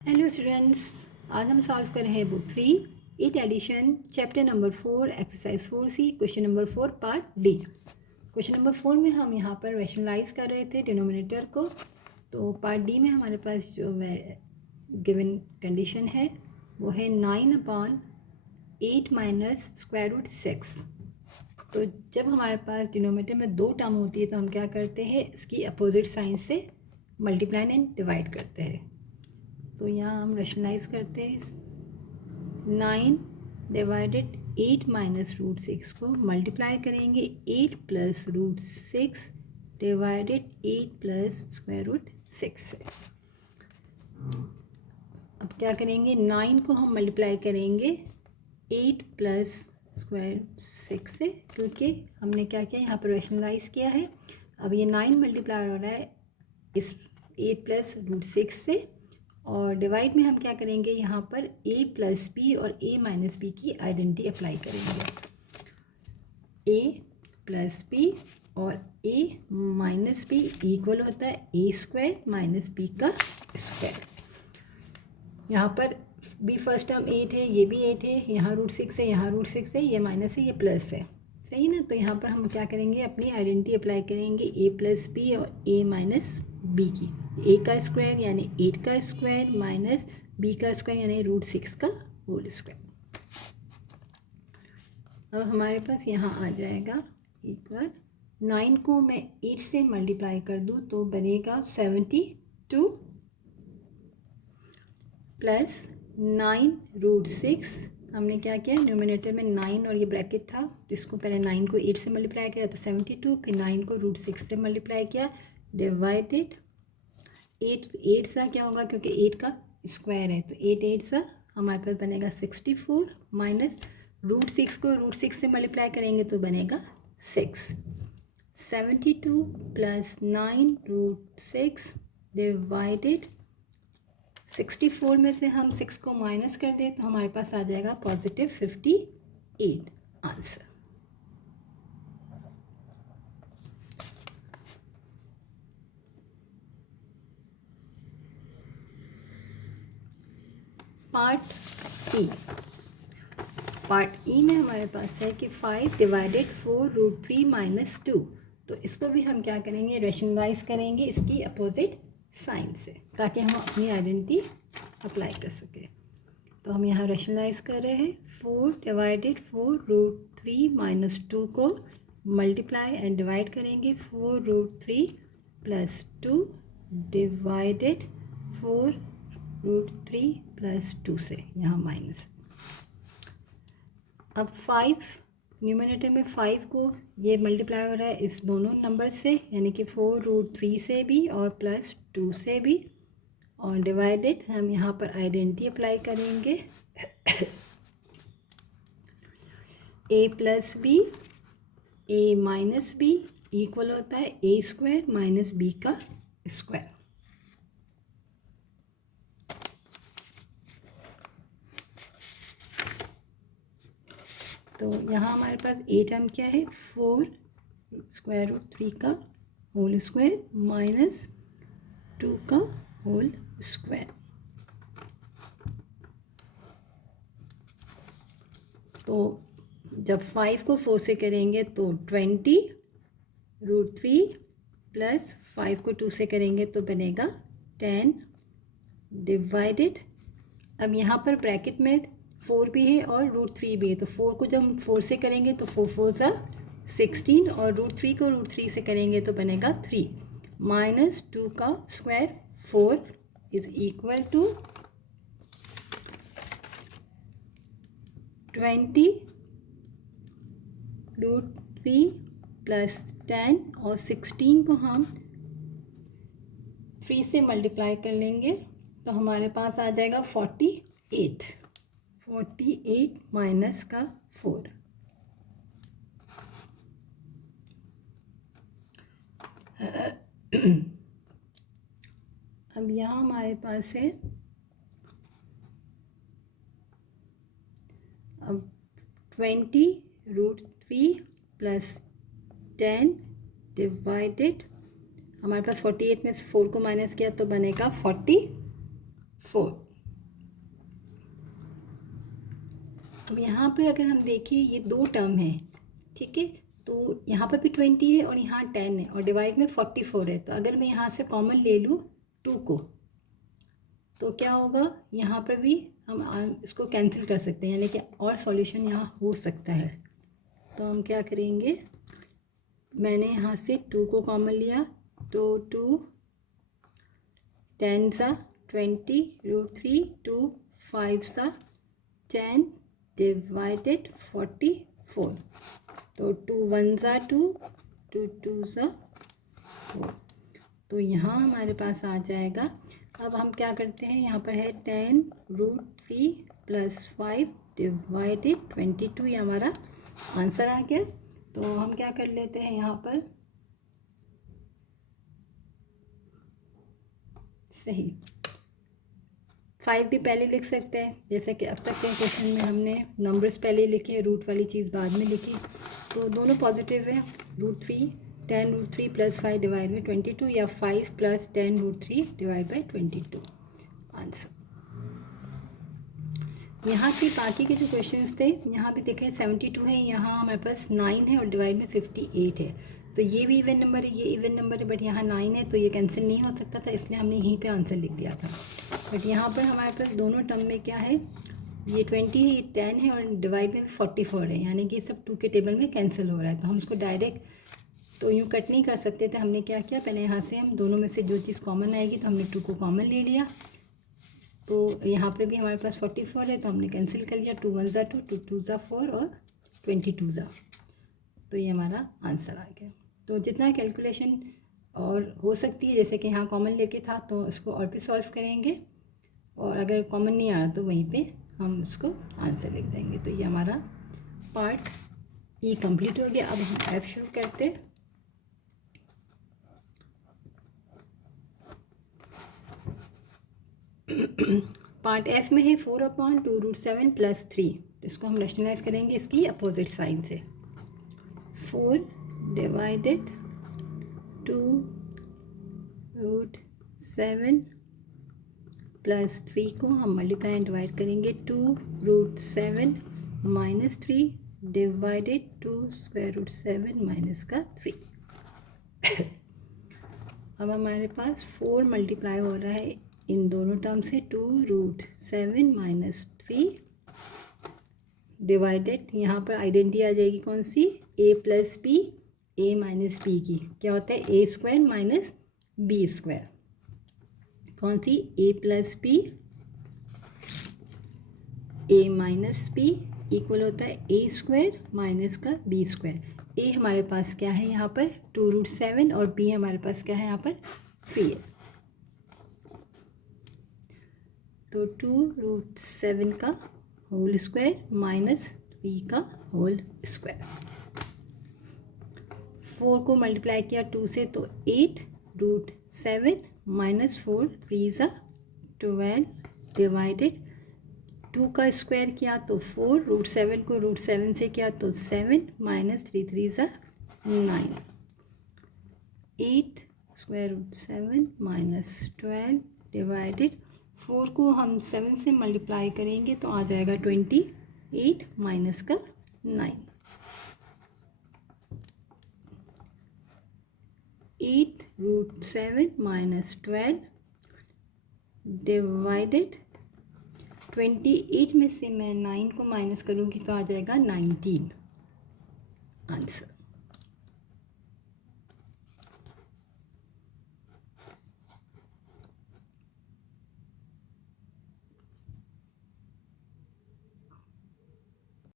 Hello students, आज हम solve कर रहे हैं book 3 8 edition chapter number 4 exercise 4C question number 4 part D. Question number 4 में हम यहाँ पर रैशनलाइज कर रहे थे डिनोमिनेटर को। तो पार्ट डी में हमारे पास जो गिवन कंडीशन है वो है 9/8 माइनस स्क्वायर रूट 6। तो जब हमारे पास डिनोमिनेटर में दो टर्म होती है तो हम क्या करते हैं, इसकी अपोजिट साइन से मल्टीप्लाई एंड डिवाइड करते हैं। तो यहाँ हम रैशनलाइज करते हैं 9 डिवाइडेड 8 माइनस रूट 6 को मल्टीप्लाई करेंगे 8 plus root 6 divided 8 plus square root 6 से। अब क्या करेंगे, 9 को हम मल्टीप्लाई करेंगे 8 प्लस स्क्वायर 6 से, क्योंकि हमने क्या किया यहाँ पर रैशनलाइज किया है। अब ये 9 मल्टीप्लाई हो रहा है इस 8 प्लस रूट 6 से, और डिवाइड में हम क्या करेंगे, यहाँ पर a प्लस बी और a माइनस बी की आइडेंटिटी अप्लाई करेंगे। a प्लस बी और a माइनस बी इक्वल होता है a स्क्वायर माइनस बी का स्क्वायर। यहाँ पर b फर्स्ट टर्म 8 है, ये भी 8 है, यहाँ रूट 6 है, यहाँ रूट 6 है, ये माइनस है, ये प्लस है, सही ना। तो यहाँ पर हम क्या करेंगे, अपनी आइडेंटिटी अप्लाई करेंगे a प्लस बी और a माइनस बी की। a का स्क्वायर यानी 8 का स्क्वायर माइनस b का स्क्वायर यानी रूट 6 का होल स्क्वायर। अब हमारे पास यहाँ आ जाएगा इक्वल 9 को मैं 8 से मल्टीप्लाई कर दूँ तो बनेगा 72 प्लस 9 रूट 6। हमने क्या किया, न्यूमिनेटर में 9 और ये ब्रैकेट था, इसको पहले 9 को 8 से मल्टीप्लाई किया तो 72, फिर 9 को रूट 6 से मल्टीप्लाई किया डिवाइडेड 8 सा क्या होगा, क्योंकि 8 का स्क्वायर है तो 8 सा हमारे पास बनेगा 64 माइनस रूट 6 को रूट 6 से मल्टीप्लाई करेंगे तो बनेगा 6। 72 प्लस 9 रूट 6 डिवाइडेड 64 में से हम 6 को माइनस कर दें तो हमारे पास आ जाएगा पॉजिटिव 58 आंसर। पार्ट ई में हमारे पास है कि 5 डिवाइडेड 4 रूट 3 माइनस 2। तो इसको भी हम क्या करेंगे, रैशनलाइज करेंगे इसकी अपोजिट साइन से, ताकि हम अपनी आइडेंटिटी अप्लाई कर सकें। तो हम यहाँ रैशनलाइज कर रहे हैं 4 डिवाइडेड 4 रूट 3 माइनस 2 को मल्टीप्लाई एंड डिवाइड करेंगे 4 root 3 plus 2 divided 4 root 3 plus 2 से, यहाँ माइनस। अब 5 न्यूमिनेटर में 5 को ये मल्टीप्लाई हो रहा है इस दोनों नंबर से, यानी कि 4 रूट 3 से भी और प्लस 2 से भी, और डिवाइडेड हम यहाँ पर आइडेंटिटी अप्लाई करेंगे a plus B a minus B equal होता है a स्क्वायर माइनस b का स्क्वायर। तो यहाँ हमारे पास a टर्म क्या है, 4 स्क्वायर रूट 3 का होल स्क्वायर माइनस 2 का होल स्क्वायर। तो जब 5 को 4 से करेंगे तो 20 रूट 3 प्लस 5 को 2 से करेंगे तो बनेगा 10 डिवाइडेड, अब यहाँ पर ब्रैकेट में 4 भी है और रूट 3 भी है, तो 4 को जब हम 4 से करेंगे तो 4 4 सा 16, और रूट 3 को रूट 3 से करेंगे तो बनेगा 3 माइनस 2 का square 4 is equal to 20 root 3 plus 10, और 16 को हम 3 से मल्टीप्लाई कर लेंगे तो हमारे पास आ जाएगा 48 माइनस का 4। अब यहाँ हमारे पास है, अब 20 रूट 3 प्लस 10 डिवाइडेड, हमारे पास 48 में से 4 को माइनस किया तो बनेगा 44। अब यहाँ पर अगर हम देखें ये 2 टर्म है, ठीक है, तो यहाँ पर भी 20 है और यहाँ 10 है और डिवाइड में 44 है। तो अगर मैं यहाँ से कॉमन ले लूँ 2 को, तो क्या होगा, यहाँ पर भी हम इसको कैंसिल कर सकते हैं, यानी कि और सॉल्यूशन यहाँ हो सकता है। तो हम क्या करेंगे, मैंने यहाँ से 2 को कॉमन लिया, तो 2 10 सा 20 √3, 2 5 सा 10 डिवाइडेड 44। तो 2 1 सा 2, 2 2 सा 4। तो यहाँ हमारे पास आ जाएगा। अब हम क्या करते हैं, यहाँ पर है 10 √3 + 5 डिवाइडेड 22, ये हमारा आंसर आ गया। तो हम क्या कर लेते हैं, यहाँ पर सही 5 भी पहले लिख सकते हैं, जैसे कि अब तक के क्वेश्चन में हमने नंबर्स पहले लिखे, रूट वाली चीज़ बाद में लिखी। तो दोनों पॉजिटिव है, √3 10 √3 + 5 डिवाइड बाई 22, या 5 + 10 √3 डिवाइड बाई 22 आंसर। यहाँ के बाकी के जो क्वेश्चंस थे, यहाँ भी देखें 72 है, यहाँ हमारे पास 9 है और डिवाइड में 58 है। तो ये भी इवन नंबर है, ये इवन नंबर है, बट यहाँ 9 है तो ये कैंसिल नहीं हो सकता था, इसलिए हमने यहीं पे आंसर लिख दिया था। बट यहाँ पर हमारे पास दोनों टर्म में क्या है, ये 20 है, ये 10 है और डिवाइड में 44 है, यानी कि सब 2 के टेबल में कैंसिल हो रहा है। तो हम इसको डायरेक्ट तो यूँ कट नहीं कर सकते थे। हमने क्या किया, पहले यहाँ से हम दोनों में से जो चीज़ कॉमन आएगी तो हमने 2 को कॉमन ले लिया। तो यहाँ पर भी हमारे पास 44 है, तो हमने कैंसिल कर लिया, 2 1 ज़ा 2, 2 2 ज़ा 4 और 22 ज़ा। तो ये हमारा आंसर आ गया। तो जितना कैलकुलेशन और हो सकती है, जैसे कि यहाँ कॉमन लेके था तो इसको और भी सॉल्व करेंगे, और अगर कॉमन नहीं आया तो वहीं पे हम उसको आंसर लिख देंगे। तो ये हमारा पार्ट ई कंप्लीट हो गया। अब हम एफ शुरू करते। पार्ट एफ में है 4/2 √7 + 3। तो इसको हम रैशनलाइज करेंगे इसकी अपोजिट साइन से। 4 डिवाइडेड 2 √7 + 3 को हम मल्टीप्लाई एंड डिवाइड करेंगे, 2 √7 - 3 डिवाइडेड 2 √7 - 3। अब हमारे पास 4 मल्टीप्लाई हो रहा है इन दोनों टर्म से, 2 √7 - 3 डिवाइडेड, यहाँ पर आइडेंटिटी आ जाएगी कौन सी, a + b a - b की। क्या होता है, a² - b²। कौन सी, a + b a - b equal होता है a² - का b²। a हमारे पास क्या है यहाँ पर 2 √7 और b हमारे पास क्या है यहाँ पर 3 है। तो 2 √7 का होल स्क्वायर -3 का होल स्क्वायर। 4 को मल्टीप्लाई किया 2 से तो 8 √7 - 4 3 ज़ा 12 डिवाइडेड 2 का स्क्वायर किया तो 4, √7 को √7 से किया तो 7 -3 3 ज़ा 9, 8 √7 - 12 डिवाइडेड 4 को हम 7 से मल्टीप्लाई करेंगे तो आ जाएगा 28 माइनस का 9, 8 √7 - 12 डिवाइडेड 28 में से मैं 9 को माइनस करूँगी तो आ जाएगा 19 आंसर।